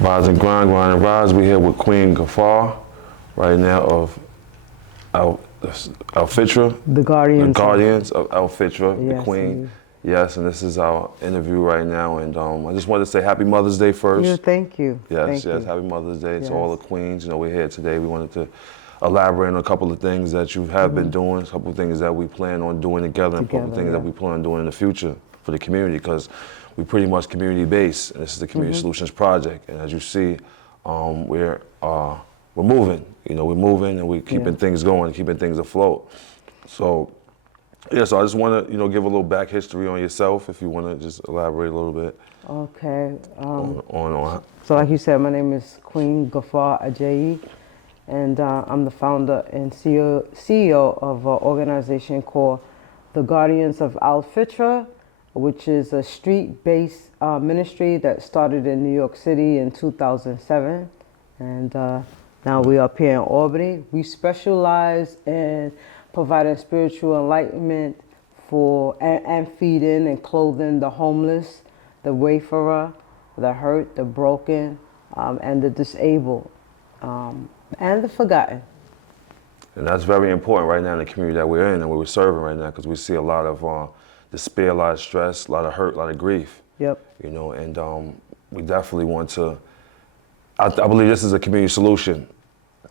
Rise and grind, grind and rise. We're here with Queen Ghaffar right now of AL-FITRA. The Guardians. The Guardians of AL-FITRA, Yes, the Queen. indeed. Yes, and this is our interview right now. And I just wanted to say Happy Mother's Day first. Yeah, thank you. Yes, Thank yes, you. Happy Mother's Day Yes. to all the queens. You know, we're here today. We wanted to elaborate on a couple of things that you have been doing, a couple of things that we plan on doing together, and a couple of things that we plan on doing in the future for the community, because we pretty much community-based, and this is the Community Solutions Project. And as you see, we're moving. You know, we're moving and we're keeping things going, keeping things afloat. So, yeah, so I just want to, you know, give a little back history on yourself, if you want to just elaborate a little bit. Okay. On So like you said, my name is Queen Ghaffar-Adjei, and I'm the founder and CEO of an organization called the Guardians of AL-FITRA, which is a street-based ministry that started in New York City in 2007. And now we're up here in Albany. We specialize in providing spiritual enlightenment for and feeding and clothing the homeless, the wayfarer, the hurt, the broken, and the disabled, and the forgotten. And that's very important right now in the community that we're in and we're serving right now, because we see a lot of despair, a lot of stress, a lot of hurt, a lot of grief. Yep. You know, and we definitely want to, I believe this is a community solution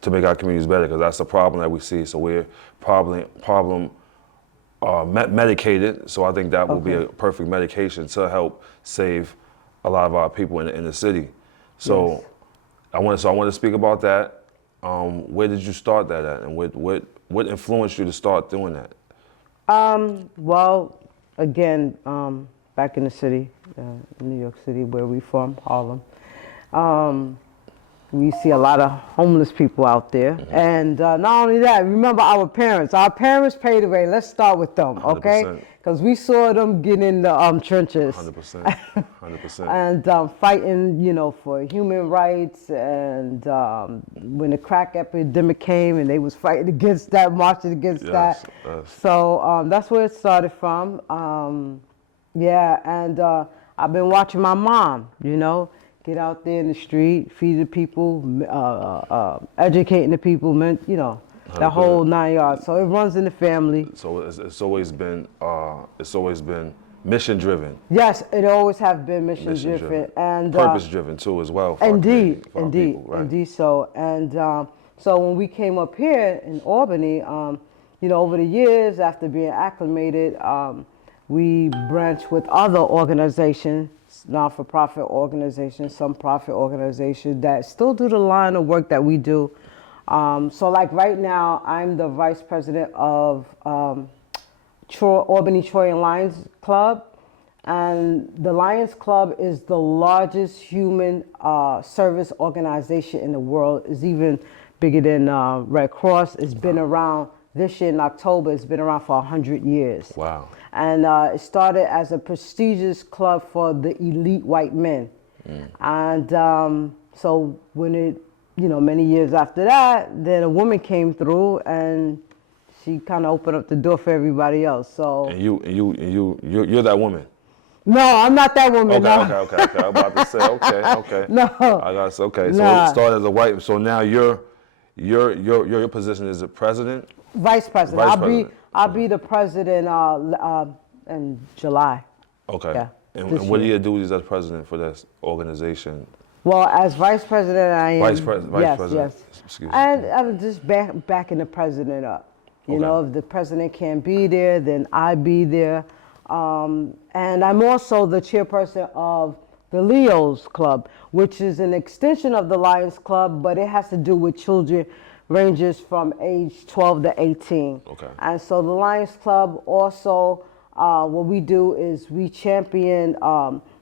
to make our communities better, because that's the problem that we see. So we're medicated, so I think that will be a perfect medication to help save a lot of our people in the city. So I want to speak about that. Where did you start that at, and what influenced you to start doing that? Well, again, back in the city, New York City, where we from, Harlem, we see a lot of homeless people out there. And not only that, remember our parents. Our parents paid the way. Let's start with them, okay? 100%. Because we saw them get in the trenches. 100%, 100%. And fighting, you know, for human rights. And when the crack epidemic came and they was fighting against that, marching against that. Yes. So that's where it started from. Yeah, and I've been watching my mom, you know, get out there in the street, feed the people, educating the people, you know, the whole 9 yards. So it runs in the family. So it's always been mission driven. Yes, it always have been mission driven and purpose driven too as well. Indeed, people, right? indeed. So and so when we came up here in Albany, you know, over the years after being acclimated, we branched with other organizations, not-for-profit organizations, some profit organizations that still do the line of work that we do. So like right now, I'm the vice president of Albany Troy and Lions Club. And the Lions Club is the largest human service organization in the world. It's even bigger than Red Cross. It's been around, this year in October, it's been around for 100 years. Wow. And it started as a prestigious club for the elite white men. And so when it, you know, many years after that, then a woman came through and she kind of opened up the door for everybody else. So. And you're that woman. No, I'm not that woman. Okay, no. okay. I'm about to say, okay. No. I got okay. So it started as a white. So now your position is the president. Vice president. I'll be the president in July. Okay. Yeah. And what are your duties as president for this organization? Well, as vice president, I am. Vice president. Yes. Excuse me. And I'm just backing the president up. You know, if the president can't be there, then I be there. And I'm also the chairperson of the Leo's Club, which is an extension of the Lions Club, but it has to do with children ranges from age 12 to 18. Okay. And so the Lions Club also, what we do is we champion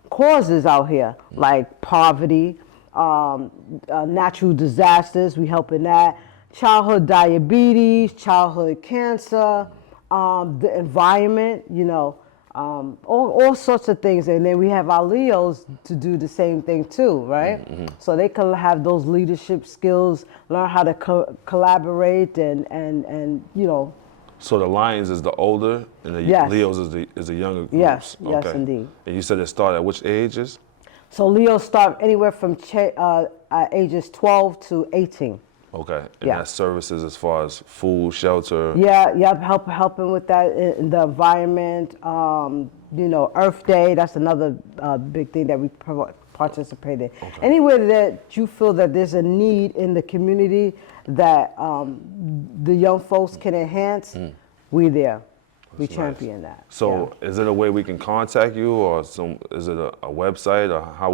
causes out here, like poverty, natural disasters, we help in that, childhood diabetes, childhood cancer, the environment, you know, all sorts of things. And then we have our Leos to do the same thing too, right? So they can have those leadership skills, learn how to collaborate and you know. So the Lions is the older and the Leos is the younger groups. Yes, okay. yes indeed. And you said it started at which ages? So Leos start anywhere from ages 12 to 18. Okay, and Yeah. that's services as far as food, shelter. Yeah, yep, helping with that in the environment. You know, Earth Day, that's another big thing that we participate in. Okay. Anywhere that you feel that there's a need in the community that the young folks can enhance, we there. We That's champion that. So, is it a way we can contact you, or is it a website, or how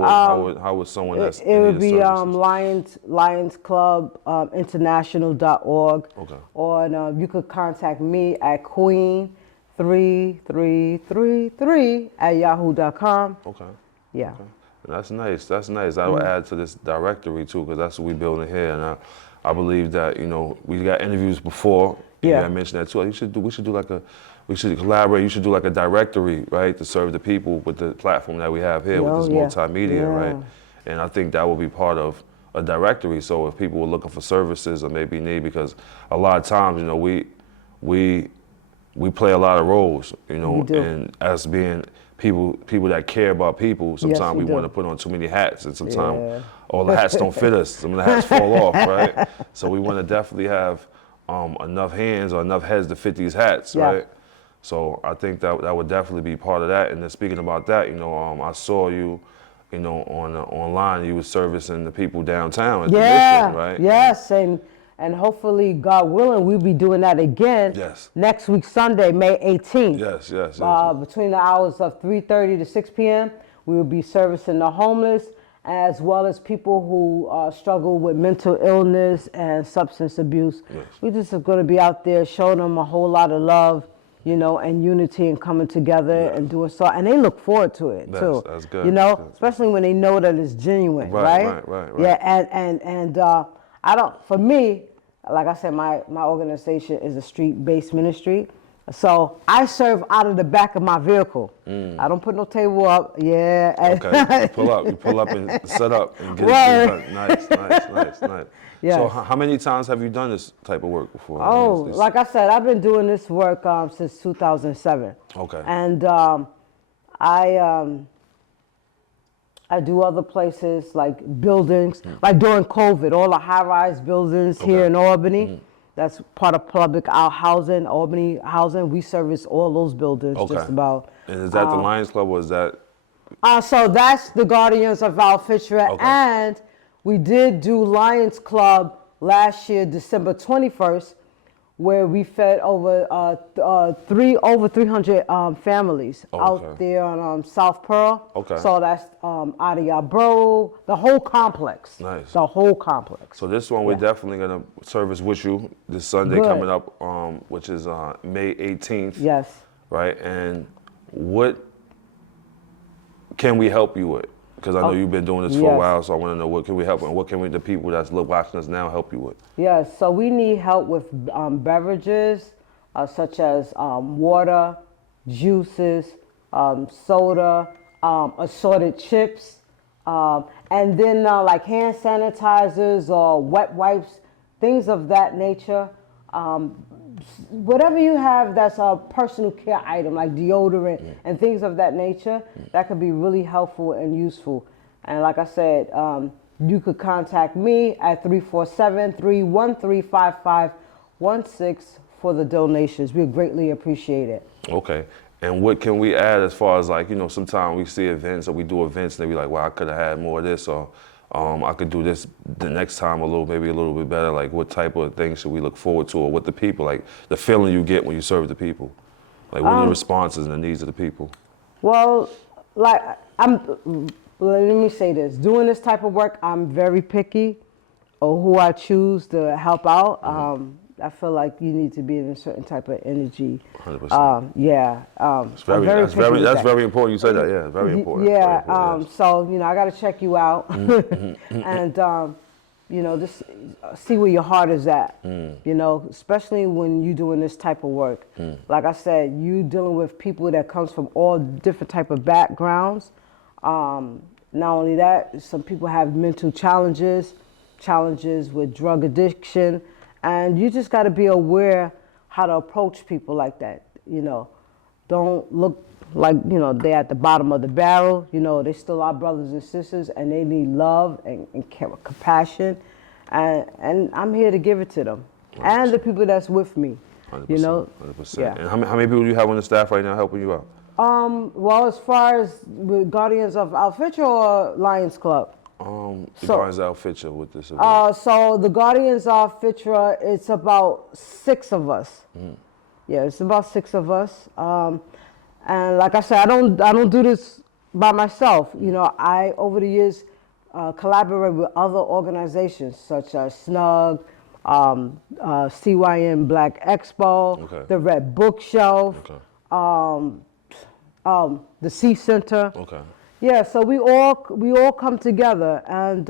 would someone that's It in would need be of services? Lions Club International.org, Okay. or you could contact me at queen3333 @yahoo.com. Okay. Yeah. That's nice. That's nice. I would add to this directory too, because that's what we're building here, and I believe that we got interviews before. And Yeah. I mentioned that too. We should collaborate. You should do like a directory, right, to serve the people with the platform that we have here with this multimedia, right? And I think that will be part of a directory. So if people were looking for services or maybe need, because a lot of times, we play a lot of roles, and as being people that care about people, sometimes we want to put on too many hats, and sometimes all the hats don't fit us. Some of the hats fall off, right? So we want to definitely have enough hands or enough heads to fit these hats, right? So I think that would definitely be part of that. And then speaking about that, I saw you, online. You were servicing the people downtown at the mission, right? Yes, and hopefully, God willing, we'll be doing that again next week, Sunday, May 18th. Yes. Between the hours of 3:30 to 6 p.m., we will be servicing the homeless, as well as people who struggle with mental illness and substance abuse. Yes. We just are going to be out there showing them a whole lot of love, and unity, and coming together and doing so. And they look forward to it too. That's good. Especially when they know that it's genuine, right? Right. Yeah, and I don't. For me, like I said, my organization is a street-based ministry. So I serve out of the back of my vehicle. I don't put no table up. Yeah. Okay. You pull up and set up and get it done. Nice. Yes. So how many times have you done this type of work before? Oh, like I said, I've been doing this work since 2007. Okay. And I do other places like buildings, like during COVID, all the high-rise buildings here in Albany. That's part of public housing, Albany housing. We service all those buildings just about. And is that the Lions Club, or is that? So that's the Guardians of AL-FITRA. Okay. And we did do Lions Club last year, December 21st, where we fed over 300 families out there on South Pearl. Okay. So that's Adiabro, the whole complex. Nice. The whole complex. So this one we're definitely gonna service with you this Sunday coming up, which is May 18th. Yes. Right. And what can we help you with? Because I know you've been doing this for a while, so I want to know what can we help and what can the people that's watching us now help you with? Yes, so we need help with beverages such as water, juices, soda, assorted chips, and then like hand sanitizers or wet wipes, things of that nature. Whatever you have that's a personal care item like deodorant and things of that nature, that could be really helpful and useful. And like I said, you could contact me at 347-313-5516 for the donations. We greatly appreciate it. Okay. And what can we add as far as like, sometimes we see events or we do events and they be like, well, I could have had more of this, or I could do this the next time maybe a little bit better. Like what type of things should we look forward to, or what the people, like the feeling you get when you serve the people? Like what are the responses and the needs of the people? Well, let me say this. Doing this type of work, I'm very picky on who I choose to help out. I feel like you need to be in a certain type of energy. 100%. That's very important. You said that, yeah, very important. Yeah, very important, so, I got to check you out and, just see where your heart is at, especially when you're doing this type of work. Like I said, you dealing with people that comes from all different type of backgrounds. Not only that, some people have mental challenges with drug addiction, and you just got to be aware how to approach people like that. Don't look like, you know, they're at the bottom of the barrel. You know, they still are brothers and sisters, and they need love and compassion. And I'm here to give it to them. 100%. And the people that's with me. 100%, you know? 100%. Yeah. And how many people do you have on the staff right now helping you out? Well, as far as with Guardians of Al-FITRA or Lions Club? The Guardians of Al-FITRA with this event. So the Guardians of Al-FITRA, it's about 6 of us. Yeah, it's about 6 of us. And like I said, I don't do this by myself. You know, I over the years collaborate with other organizations such as SNUG, CYN Black Expo, Okay. the Red Bookshelf, Okay. The C Center. Okay. Yeah, so we all come together and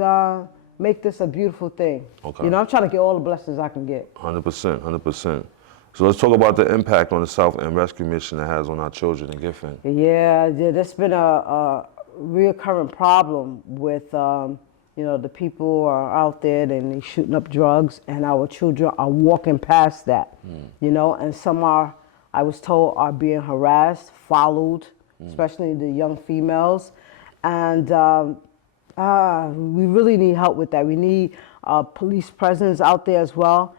make this a beautiful thing. Okay. You know, I'm trying to get all the blessings I can get. 100%, 100%. So let's talk about the impact on the South End Rescue Mission that has on our children in Giffen. Yeah, that's been a reoccurring problem with, you know, the people are out there and they shooting up drugs, and our children are walking past that, you know, and some are, I was told, are being harassed, followed, especially the young females. And we really need help with that. We need police presence out there as well.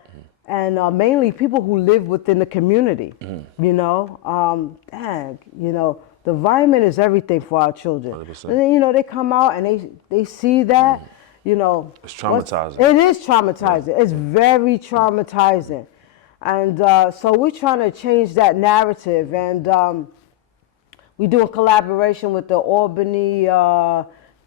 And mainly people who live within the community, you know. You know, the environment is everything for our children. 100%. And then, you know, they come out and they see that, you know. It's traumatizing. It is traumatizing. Yeah. It's very traumatizing. And so we're trying to change that narrative. And we do a collaboration with the Albany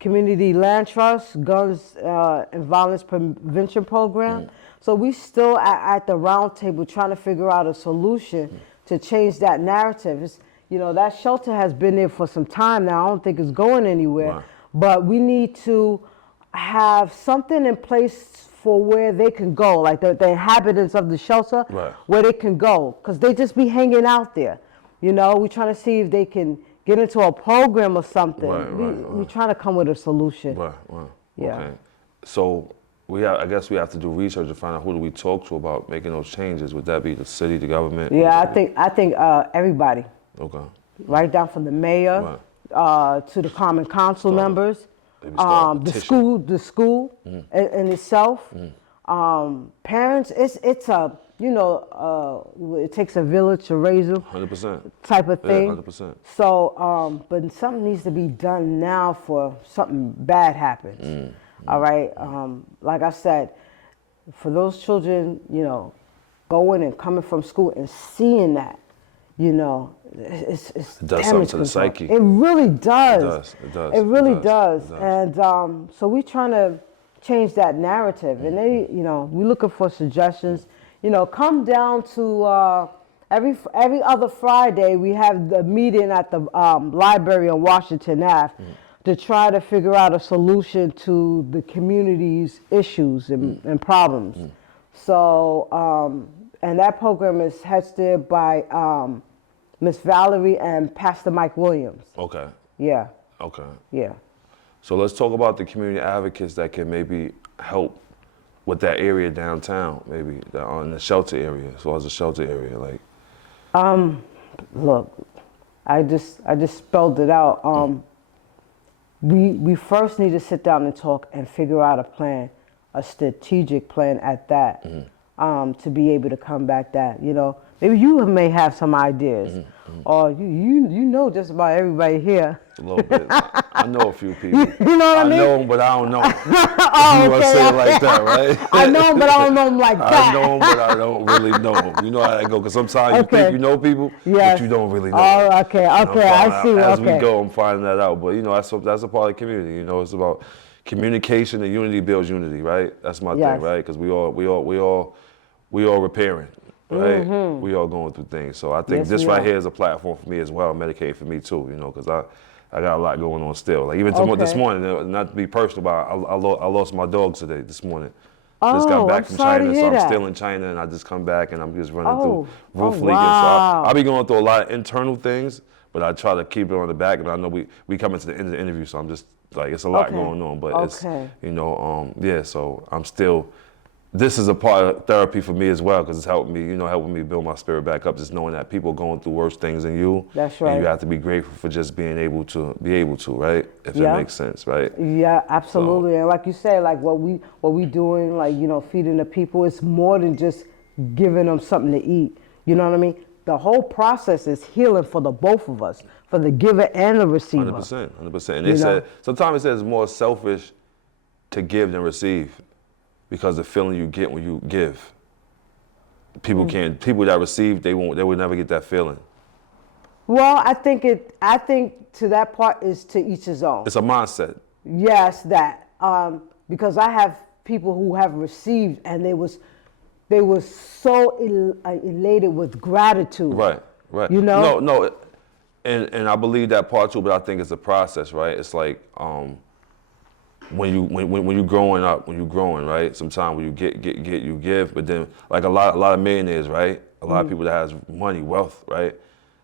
Community Land Trust, Guns and Violence Prevention Program. So we still at the round table trying to figure out a solution to change that narrative. It's, you know, that shelter has been there for some time now. I don't think it's going anywhere. Right. But we need to have something in place for where they can go, like the inhabitants of the shelter, right, where they can go, because they just be hanging out there. You know, we're trying to see if they can get into a program or something. We're trying to come with a solution. Right. Yeah. Okay. So I guess we have to do research to find out who do we talk to about making those changes. Would that be the city, the government? Yeah, I think everybody. Okay. Right down from the mayor to the common council members, the school in itself, parents. It's a, you know, it takes a village to raise them. 100%. Type of thing. Yeah, 100%. So, but something needs to be done now for something bad happens. All right. Like I said, for those children, you know, going and coming from school and seeing that, you know, it does something to the psyche. It really does. It does. It really does. And so we're trying to change that narrative. And they, you know, we're looking for suggestions. You know, come down to every other Friday we have the meeting at the library on Washington Ave to try to figure out a solution to the community's issues and problems. So, and that program is headed by Miss Valerie and Pastor Mike Williams. Okay. Yeah. Okay. Yeah. So let's talk about the community advocates that can maybe help with that area downtown, maybe on the shelter area, as well as the shelter area, like. Look, I just spelled it out. We first need to sit down and talk and figure out a plan, a strategic plan at that, to be able to come back that, you know, maybe you may have some ideas, or you know just about everybody here. A little bit. I know a few people. You know what I mean? I know them, but I don't know them. Oh, you want to say it like that, right? I know them, but I don't know them like that. I know them, but I don't really know them. You know how that go? Because sometimes you think you know people, but you don't really know them. Oh, okay, I see. As we go, I'm finding that out. But you know, that's a part of the community. You know, it's about communication, and unity builds unity, right? That's my thing, right? Because we all repairing. Right, we all going through things. So I think this right here is a platform for me as well, Medicaid for me too. You know, because I got a lot going on still. Like even this morning, not to be personal, but I lost my dogs today. This morning, just got back from China, so I'm still in China, and I just come back and I'm just running through roof leaking. So I'll be going through a lot of internal things, but I try to keep it on the back. And I know we coming to the end of the interview, so I'm just like it's a lot going on, but it's you know yeah. So I'm still this is a part of therapy for me as well, because it's helping me, helping me build my spirit back up. Just knowing that people are going through worse things than you. That's right. And you have to be grateful for just being able to, right? If that makes sense, right? Yeah, absolutely. So, and like you said, like what we doing, like, feeding the people, it's more than just giving them something to eat. You know what I mean? The whole process is healing for the both of us, for the giver and the receiver. 100%. And they said, sometimes it says it's more selfish to give than receive, because the feeling you get when you give. People that receive, they would never get that feeling. Well, I think to that part is to each his own. It's a mindset. Yes, that. Because I have people who have received and they was so elated with gratitude. Right. No, and I believe that part too, but I think it's a process, right? It's like when you growing up, right? Sometimes when you get, you give, but then like a lot of millionaires, right? A lot of people that has money, wealth, right?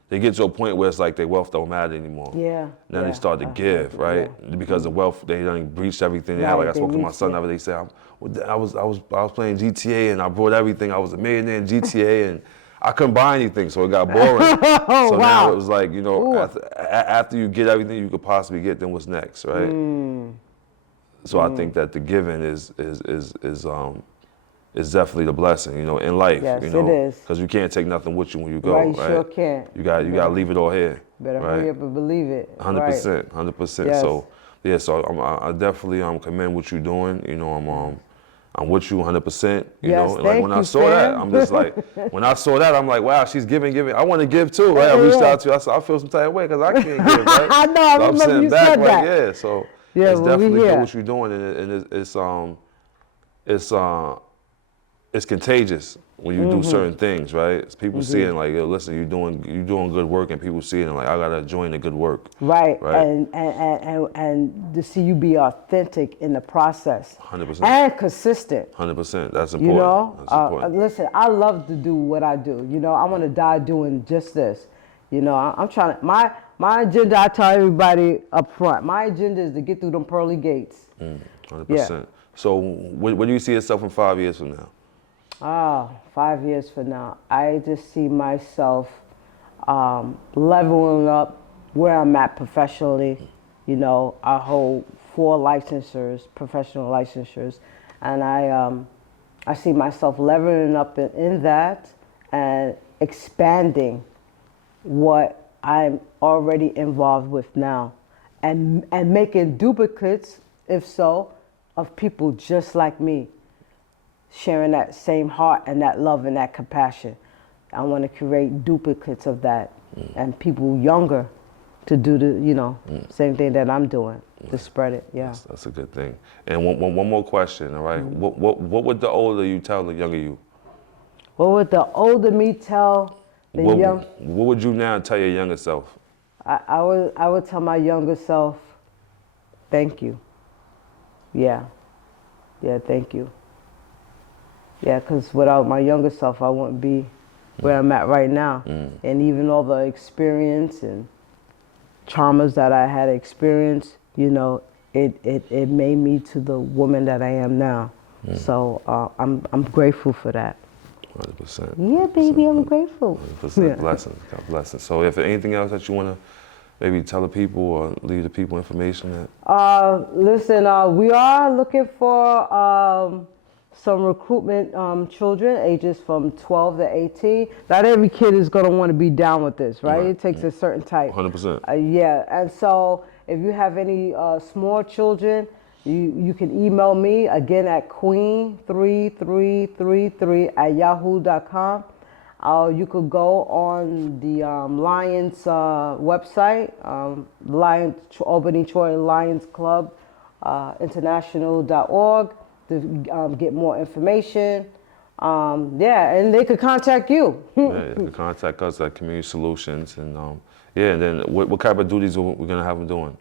They get to a point where it's like their wealth don't matter anymore. Yeah. Then they start to give, right? Yeah. Because the wealth, they done breached everything they had. Like I spoke to my son the other day, he said, I was playing GTA and I brought everything. I was a millionaire in GTA and I couldn't buy anything, so it got boring. So now it was like, after you get everything you could possibly get, then what's next, right? So I think that the giving is definitely the blessing, in life. Yes, it is. Because you can't take nothing with you when you go, right? You sure can't. You gotta leave it all here. Better right? hurry up and believe it. 100%, 100%. Yes. So I definitely commend what you're doing. I'm with you 100%. Yes, and like when I saw that, I'm just like, I'm like, wow, she's giving. I want to give too, right? I reached out to you. I said, I feel some type of way because I can't give, right? I know. I so remember you said that. So yeah, it's definitely good what you're doing, and it's contagious when you do certain things, right? It's people seeing like, yo, listen, you're doing good work, and people seeing it like, I gotta join the good work. Right. And to see you be authentic in the process. 100%. And consistent. 100%. That's important. That's important. Listen, I love to do what I do. I want to die doing just this. I'm trying to, my agenda, I tell everybody up front, my agenda is to get through them pearly gates. 100%. Yeah. So where do you see yourself in 5 years from now? 5 years from now, I just see myself leveling up where I'm at professionally. I hold 4 licensures, professional licensures, and I see myself leveling up in that and expanding what I'm already involved with now, and making duplicates, if so, of people just like me, sharing that same heart and that love and that compassion. I want to create duplicates of that, and people younger to do the same thing that I'm doing, to spread it. Yeah, that's a good thing. And one more question, all right? What would the older you tell the younger you? What would the older me tell the young? What would you now tell your younger self? I would tell my younger self, thank you. Yeah, thank you. Yeah, because without my younger self, I wouldn't be where I'm at right now. And even all the experience and traumas that I had experienced, it made me to the woman that I am now. So I'm grateful for that. 100%. Yeah, baby, I'm grateful. 100%. Blessings. God bless it. So if anything else that you want to maybe tell the people or leave the people information that? Listen, we are looking for some recruitment children, ages from 12 to 18. Not every kid is going to want to be down with this, right? It takes a certain type. 100%. Yeah, and so if you have any small children, you can email me again at queen3333@yahoo.com. You could go on the Lions website, Albany Troy Lions Club International.org to get more information. And they could contact you. You can contact us at Community Solutions, and and then what type of duties we're gonna have them doing?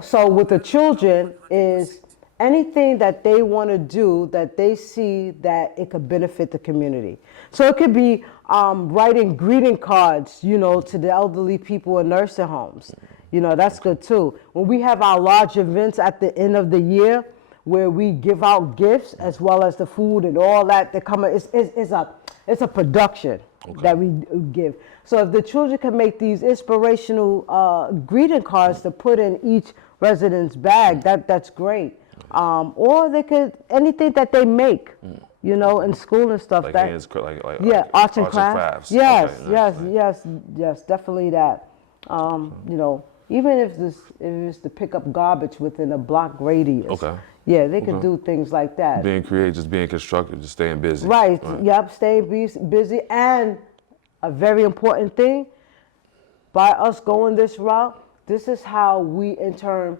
So with the children is anything that they want to do that they see that it could benefit the community. So it could be writing greeting cards, to the elderly people in nursing homes. That's good too. When we have our large events at the end of the year, where we give out gifts as well as the food and all that. They come. It's a production that we give. So if the children can make these inspirational greeting cards to put in each resident's bag, that's great. Or they could anything that they make, you know, in school and stuff. Like that hands, arts and crafts. Yes, Okay, yes, nice. yes, definitely that. You know, even if it's to pick up garbage within a block radius. Okay. Yeah, they could do things like that. Being creative, just being constructive, just staying busy. Right. Yep. Staying busy, and a very important thing. By us going this route, this is how we in turn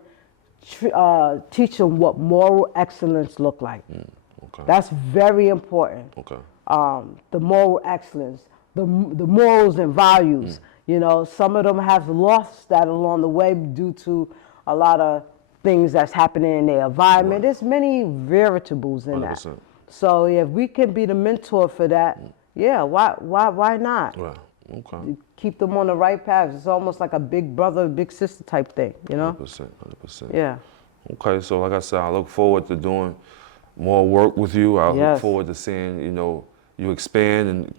teach them what moral excellence look like. Okay. That's very important. Okay. The moral excellence, the morals and values. You know, some of them have lost that along the way due to a lot of things that's happening in their environment. There's many variables in 100%. that. So if we can be the mentor for that, yeah, why not? Well, okay. Keep them on the right path. It's almost like a big brother, big sister type thing, you know? 100%. Yeah. Okay, so like I said, I look forward to doing more work with you. I look Yes. forward to seeing, you know, you expand and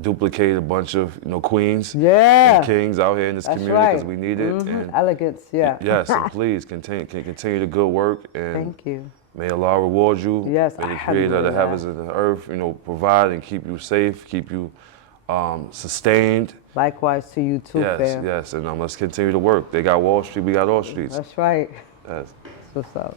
duplicate a bunch of, you know, queens and kings out here in this That's community because right. we need it. And Elegance, yeah. yes, and please continue the good work. And Thank you. may Allah reward you. Yes, May the creator of the alhamdulillah. heavens and the earth, you know, provide and keep you safe, keep you sustained. Likewise to you too, Yes, fam. yes, and let's continue to work. They got Wall Street, we got all streets. That's right. Yes. That's what's up.